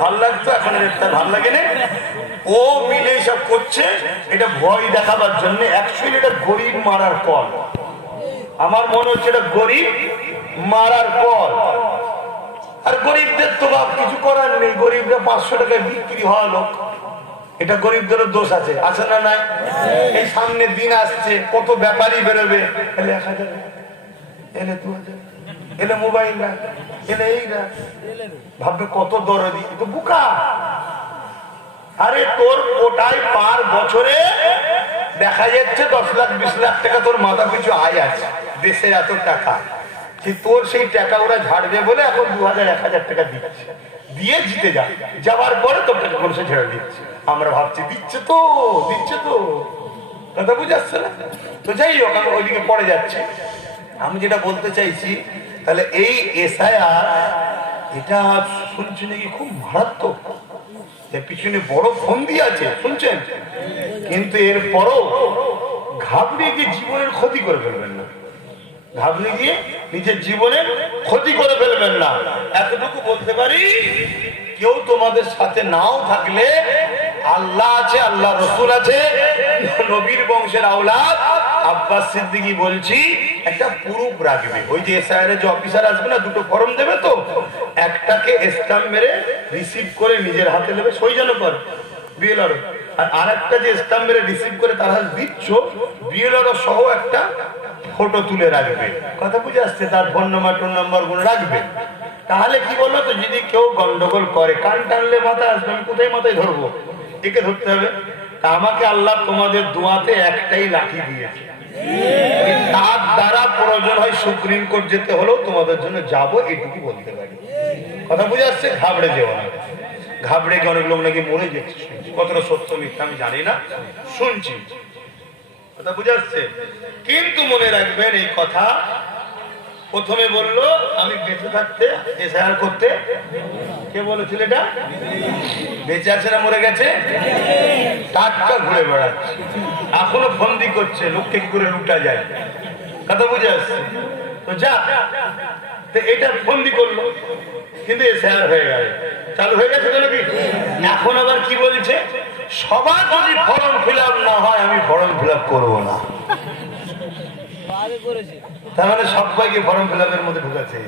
ভাল লাগতো, এখন একটা ভাল লাগে না। ও মিলে সব করছে, এটা ভয় দেখাবার জন্য। অ্যাকচুয়ালি এটা গরিব মারার ফল। আমার মনে হচ্ছে এটা গরিব মারার ফল। আর গরিবদের তো বাপ কিছু করার নেই, গরিবরা 500 টাকায় বিক্রি হওয়া লোক। এটা গরিবদেরও দোষ আছে, আছে না নাই? এই সামনে দিন আসছে, কত ব্যাপারী বেরোবে, এলে 1000, এলে 2000, এলে মোবাইল না, এলে এই না, ভাববে কত দরদি, তো বুকা। আরে তোর ওটাই পার বছরে দেখা যাচ্ছে 10 লাখ 20 লাখ টাকা তোর মাথা পিছু আয় আছে, দেশে এত টাকা। তোর সেই টাকা ওরা ঝাড়বে বলে এখন 2000 1000 টাকা দিচ্ছে, দিয়ে জিতে যাওয়ার পরে তোর টাকা মানুষে ঝেড়ে দিচ্ছে। আমরা ভাবছি দিচ্ছে তো, কথা বুঝাচ্ছে না তো। যাই হোক, আমি ওইদিকে পড়ে যাচ্ছি। আমি যেটা বলতে চাইছি, তাহলে এই এসআইআর এটা শুনছি নাকি খুব মারাত্মক, এর পিছনে বড় ফন্দি আছে, শুনছেন? কিন্তু এরপরও ঘাবড়ে গিয়ে জীবনের ক্ষতি করে ফেলবেন না, ঘাবড়ে গিয়ে নিজের জীবনের ক্ষতি করে ফেলবেন না। এতটুকু বলতে পারি, কেউ তোমাদের সাথে নাও থাকলে আল্লাহ আছে, আল্লাহ রসুল আছে, নবীর বংশের আওলাদ আব্বাস সিদ্দিকী বলছি, একটা প্রুফ রাখবে। ওই যে এসআইআর এর যে অফিসার আসবে না, দুটো ফর্ম দেবে তো, একটাকে স্ট্যাম্প মেরে রিসিভ করে নিজের হাতে নেবে, সই যেন কর বিএলআর, আর আরেকটা যে স্ট্যাম্প মেরে রিসিভ করে তার হাতে দিচ্ছ, বিএলআর সহ একটা ফটো তুলে রাখবে। কথা বুঝে আসছে? তার ফোন নাম্বার টোন নাম্বার গুলো রাখবে। তাহলে কি বলবো তো, যদি কেউ গন্ডগোল করে, কান টানলে মাথায় আসবে, আমি কোথায় মাথায় ধরবো? একে ধরতে হবে। তা আমাকে আল্লাহ তোমাদের দোয়াতে একটাই লাঠি দিয়েছে, তার দ্বারা প্রয়োজন হয় সুপ্রিম কোর্ট যেতে হলেও তোমাদের জন্য যাবো, এইটুকু বলতে পারি। কথা বুঝে আসছে? ঘাবড়ে যেও না। ঘাবড়ে গিয়ে অনেক লোক নাকি মরে যাচ্ছে, কতটা সত্য মিথ্যা আমি জানি না, শুনছি। কথা বুঝে আসছে? কিন্তু মনে রাখবেন এই কথা, প্রথমে বললো আমি বেঁচে থাকতে এসআইআর করতে, কে বলেছিল এটা? বেঁচে আছে না মরে গেছে? টাটকা ঘুরে বেড়াচ্ছে, এখনো ফন্দি করছে লোককে কি করে লুটা যায়। কথা বুঝে আসছে তো? যা, তো এটা ফন্দি করলো, কিন্তু এসআইআর হয়ে গেল, চালু হয়ে গেছে তো নাকি? এখন আবার কি বলছে, সবার যদি ফর্ম ফিল আপ না হয় আমি ফর্ম ফিল আপ করবো না। তার মানে সবাইকে ফর্ম ফিল আপের মধ্যে ঢুকাচ্ছে।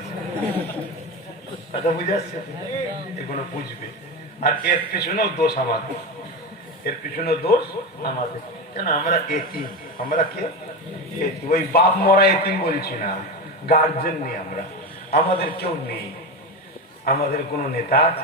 কথা বুঝে আসছে? এগুলো বুঝবে। আর এর পিছনেও দোষ আমাদের, এর পিছনেও দোষ আমাদের। কেন? আমরা এতিম। আমরা কে? এতিম। ওই বাপ মরা এতিম বলছি না, গার্জেন নেই আমরা, আমাদের কেউ নেই। আমাদের কোনো নেতা আছে?